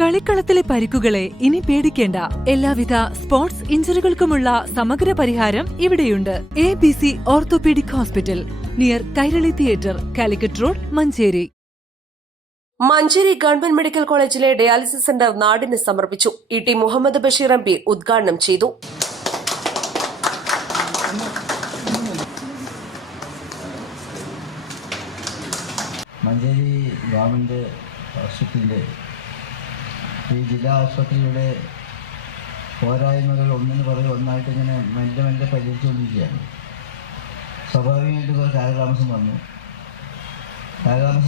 കളിക്കളത്തിലെ പരിക്കുകളെ ഇനി പേടിക്കേണ്ട. എല്ലാവിധ സ്പോർട്സ് ഇഞ്ചുറികൾക്കുമുള്ള സമഗ്ര പരിഹാരം ഇവിടെയുണ്ട്. ABC orthopaedic hospital, near Kairali theatre, Calicut road, Manjeri. Manjeri government medical കോളേജിലെ ഡയാലിസിസ് സെന്റർ നാടിന് സമർപ്പിച്ചു. ഇ.ടി. മുഹമ്മദ് ബഷീർ MP ഉദ്ഘാടനം ചെയ്തു. മഞ്ചേരി ഗവൺമെന്റ് ആശുപത്രിയിലെ ഈ ജില്ലാ ആശുപത്രിയുടെ പോരായ്മകൾ ഒന്നിന് പുറകെ ഒന്നായിട്ട് ഇങ്ങനെ മെല്ലെ മെല്ലെ പരിഹരിച്ചുകൊണ്ടിരിക്കുകയാണ്. സ്വാഭാവികമായിട്ട് കുറേ കാലതാമസം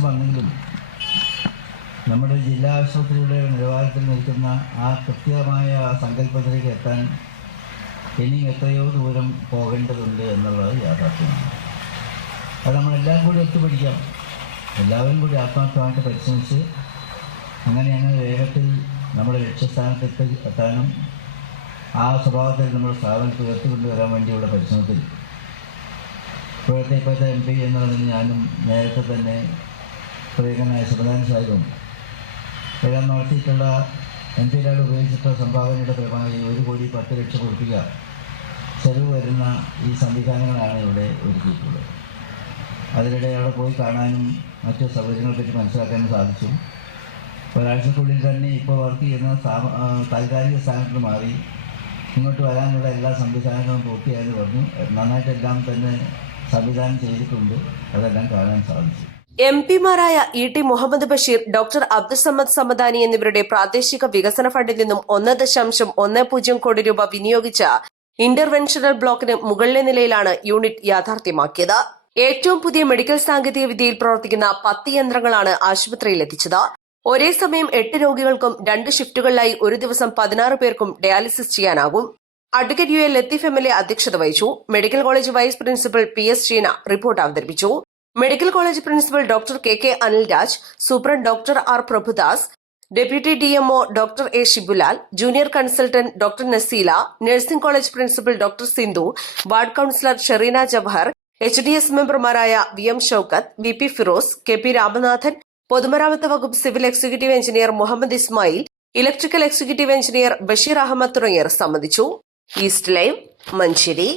വന്നെങ്കിലും നമ്മുടെ ജില്ലാ ആശുപത്രിയുടെ നിലവാരത്തിൽ നിൽക്കുന്ന ആ കൃത്യമായ സങ്കല്പത്തിലേക്ക് എത്താൻ ഇനി എത്രയോ ദൂരം പോകേണ്ടതുണ്ട് എന്നുള്ളത് യാഥാർത്ഥ്യമാണ്. അത് നമ്മളെല്ലാം കൂടി ഒത്തുപിടിക്കാം, എല്ലാവരും കൂടി ആത്മാർത്ഥമായിട്ട് പരിശ്രമിച്ച് അങ്ങനെ വേഗത്തിൽ നമ്മുടെ ലക്ഷ്യസ്ഥാനത്ത് എത്താനും ആ സ്വഭാവത്തിൽ നമ്മുടെ സ്ഥാപനത്തിൽ ഉയർത്തിക്കൊണ്ടുവരാൻ വേണ്ടിയുള്ള പരിശ്രമത്തിൽ ഇപ്പോഴത്തെ MP എന്നുള്ളതിന് ഞാനും നേരത്തെ തന്നെ പ്രിയങ്കനായ സുബ്രഹ്മണ്യൻ സാഹിബും എല്ലാം നടത്തിയിട്ടുള്ള MP-യുടെ ഉപയോഗിച്ചിട്ടുള്ള സംഭാവനയുടെ ഫലമായി 1,10,00,000 രൂപ ചെലവ് വരുന്ന ഈ സംവിധാനങ്ങളാണ് ഇവിടെ ഒരുക്കിയിട്ടുള്ളത്. അതിനിടെ അവിടെ പോയി കാണാനും മറ്റു സൗകര്യങ്ങളെപ്പറ്റി മനസ്സിലാക്കാനും സാധിച്ചു. ഒരാഴ്ചക്കുള്ളിൽ തന്നെ ഇപ്പോൾ വർക്ക് ചെയ്യുന്ന താൽക്കാലിക സ്ഥാനത്ത് മാറി ഇങ്ങോട്ട് വരാനുള്ള എല്ലാ സംവിധാനങ്ങളും പൂർത്തിയായെന്ന് പറഞ്ഞു. നന്നായിട്ടെല്ലാം തന്നെ സംവിധാനം ചെയ്തിട്ടുണ്ട്, അതെല്ലാം കാണാൻ സാധിച്ചു. MP-മാരായ ഇ.ടി. മുഹമ്മദ് ബഷീർ, ഡോക്ടർ അബ്ദുസമ്മദ് സമദാനി എന്നിവരുടെ പ്രാദേശിക വികസന ഫണ്ടിൽ നിന്നും 1.10 കോടി രൂപ വിനിയോഗിച്ച ഇന്റർവെൻഷണൽ ബ്ലോക്കിന് മുകളിലെ നിലയിലാണ് യൂണിറ്റ് യാഥാർത്ഥ്യമാക്കിയത്. ഏറ്റവും പുതിയ മെഡിക്കൽ സാങ്കേതിക വിദ്യയിൽ പ്രവർത്തിക്കുന്ന 10 യന്ത്രങ്ങളാണ് ആശുപത്രിയിൽ എത്തിച്ചത്. ഒരേ സമയം 8 രോഗികൾക്കും 2 ഷിഫ്റ്റുകളിലായി ഒരു ദിവസം 16 പേർക്കും ഡയാലിസിസ് ചെയ്യാനാകും. അഡ്വക്കേറ്റ് UL ലത്തീഫ് MLA അധ്യക്ഷത വഹിച്ചു. Medical college vice principal PS Sheena report അവതരിപ്പിച്ചു. Medical college principal doctor KK Anilraj, superintendent doctor R Prabhudas, deputy DMO doctor A Shibulal, junior consultant doctor Nazeela, nursing college principal doctor Sindhu, ward councillor Sherina Jawahar, HDS മെമ്പർമാരായ VM Shoukath, VP Firoz, KP Ramanathan, പൊതുമരാമത്ത് വകുപ്പ് civil executive engineer Muhammad Ismail, electrical executive engineer Basheer Ahammed തുടങ്ങിയവർ സംബന്ധിച്ചു. East Live, Manjeri.